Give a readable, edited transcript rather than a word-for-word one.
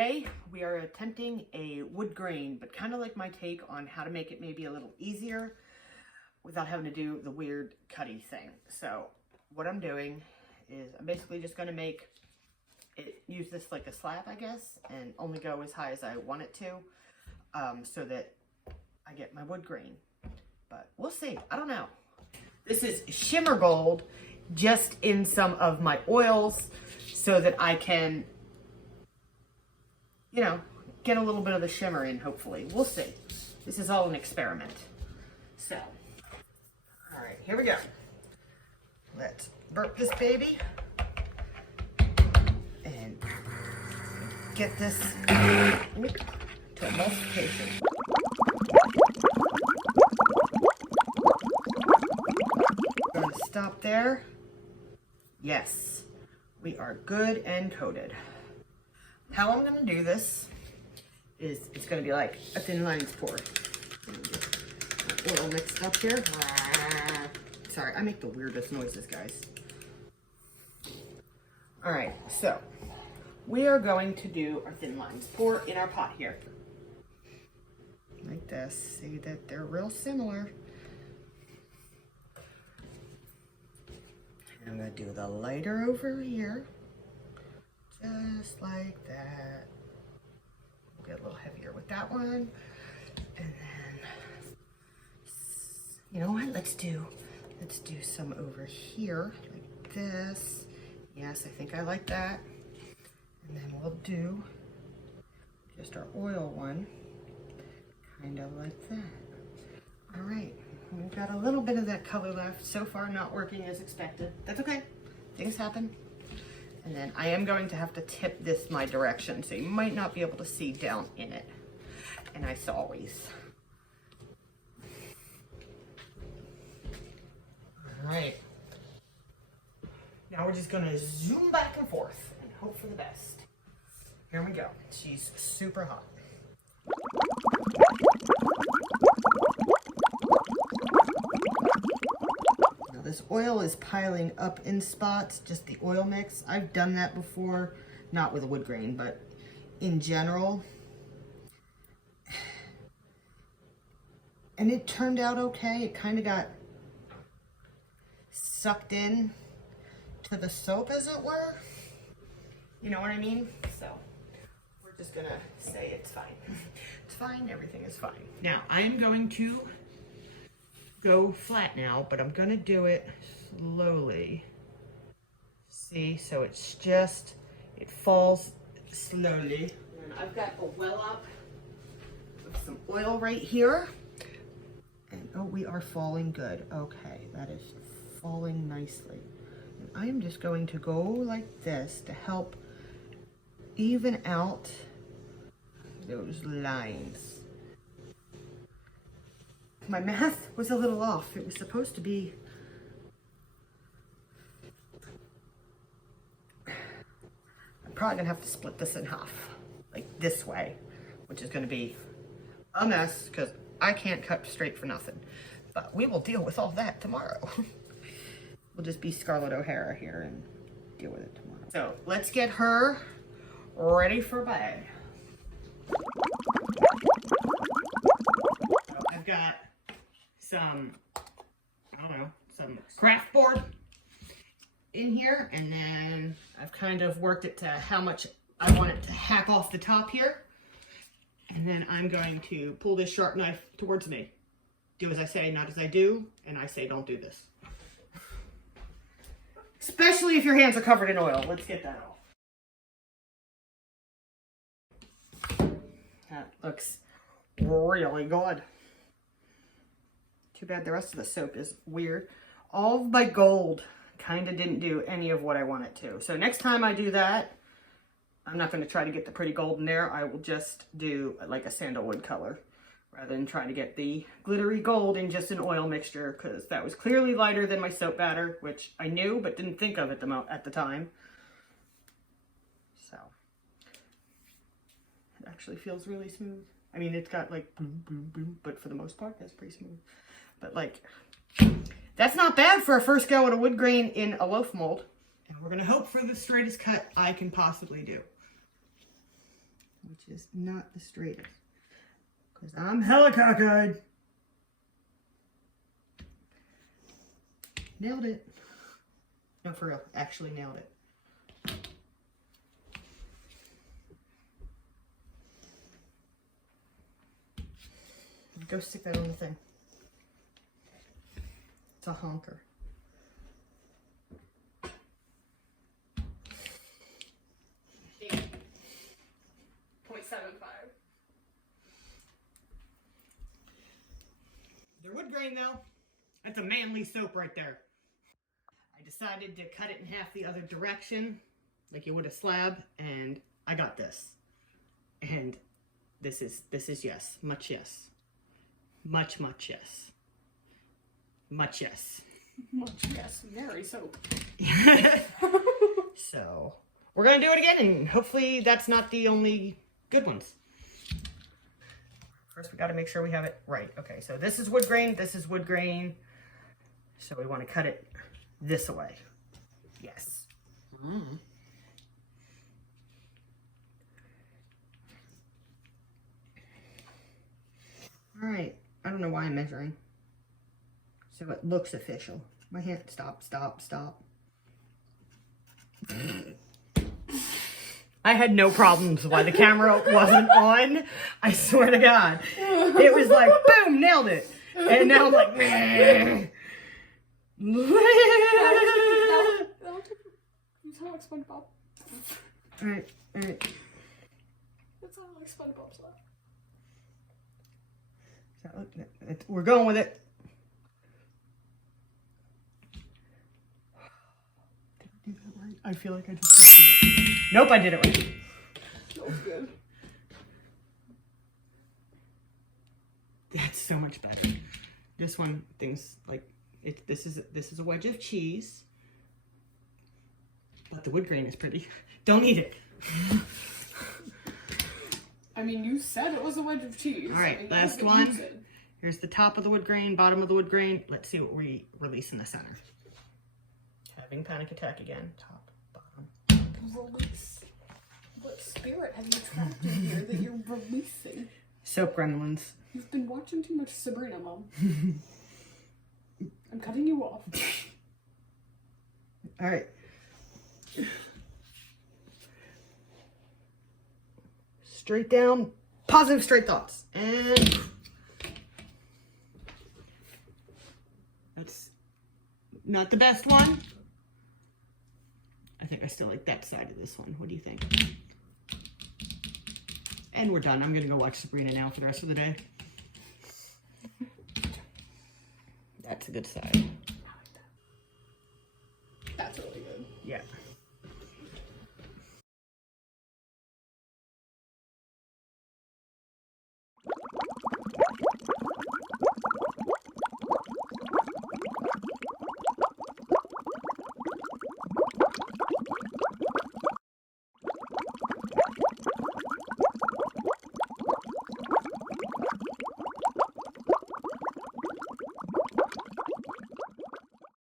Today we are attempting a wood grain, but kind of like my take on how to make it maybe a little easier without having to do the weird cutty thing. So what I'm doing is I'm basically just going to make it, use this like a slab, I guess, and only go as high as I want it to, so that I get my wood grain. But we'll see. I don't know. This is shimmer gold just in some of my oils so that I can, you know, get a little bit of the shimmer in, hopefully. We'll see. This is all an experiment. So, all right, here we go. Let's burp this baby and get this to emulsification. I'm going to stop there. Yes, we are good and coated. How I'm going to do this is it's going to be like a thin lines pour. Oil mixed up here. Sorry, I make the weirdest noises, guys. All right, so we are going to do our thin lines pour in our pot here. Like this. See that they're real similar. And I'm going to do the lighter over here. Just like that. We'll get a little heavier with that one. And then, you know what? Let's do some over here, like this. Yes, I think I like that. And then we'll do just our oil one, kind of like that. All right, we've got a little bit of that color left. So far, not working as expected. That's okay. Things happen. And then I am going to have to tip this my direction, so you might not be able to see down in it. And as always. All right. Now we're just gonna zoom back and forth and hope for the best. Here we go. She's super hot. This oil is piling up in spots, just the oil mix. I've done that before, not with a wood grain, but in general. And it turned out okay. It kind of got sucked in to the soap, as it were. You know what I mean? So we're just gonna say it's fine. It's fine, everything is fine. Now, I am going to go flat now, but I'm gonna do it slowly. See, so it's just, it falls slowly. And I've got a well up with some oil right here. And oh, we are falling good. Okay, that is falling nicely. And I am just going to go like this to help even out those lines. My math was a little off. It was supposed to be, I'm probably gonna have to split this in half, like this way, which is gonna be a mess because I can't cut straight for nothing. But we will deal with all that tomorrow. We'll just be Scarlett O'Hara here and deal with it tomorrow. So let's get her ready for bed. I've got some, I don't know, some craft board in here, and then I've kind of worked it to how much I want it to hack off the top here. And then I'm going to pull this sharp knife towards me. Do as I say, not as I do, and I say don't do this. Especially if your hands are covered in oil. Let's get that off. That looks really good. Too bad the rest of the soap is weird. All of my gold kind of didn't do any of what I want it to. So next time I do that, I'm not going to try to get the pretty gold in there. I will just do like a sandalwood color rather than trying to get the glittery gold in just an oil mixture, because that was clearly lighter than my soap batter, which I knew but didn't think of at the time. So it actually feels really smooth. I mean, it's got like boom, boom, boom, but for the most part, that's pretty smooth. But like, that's not bad for a first go at a wood grain in a loaf mold. And we're gonna hope for the straightest cut I can possibly do. which is not the straightest. Because I'm hella cockeyed. Nailed it. No, for real. Actually nailed it. Go stick that on the thing. It's a honker. .75. They're wood grain though. That's a manly soap right there. I decided to cut it in half the other direction, like you would a slab, and I got this. And this is yes, much yes. Much yes. Much yes. Much yes, very soap. So, we're gonna do it again, and hopefully that's not the only good ones. First, we gotta make sure we have it right. Okay, so this is wood grain, this is wood grain. So we wanna cut it this way. Yes. All right, I don't know why I'm measuring. So it looks official. My hand, stop. I had no problems why the camera wasn't on. I swear to God. It was like, boom, nailed it. And now I'm like, meh. You sound like SpongeBob. All right. It sounded like SpongeBob's laugh. We're going with it. Did I do that right? I feel like I just did it. Nope, I did it right. That was good. That's so much better. This one, things like it. This is a wedge of cheese, but the wood grain is pretty. Don't eat it. I mean, you said it was a wedge of cheese. All right, last one. Here's the top of the wood grain, bottom of the wood grain. Let's see what we release in the center. Having panic attack again. Top, bottom. Release. What spirit have you trapped in here that you're releasing? Soap gremlins. You've been watching too much Sabrina, Mom. I'm cutting you off. All right. Straight down, positive straight thoughts. And that's not the best one. I think I still like that side of this one. What do you think? And we're done. I'm gonna go watch Sabrina now for the rest of the day. That's a good side. That's really good. Yeah.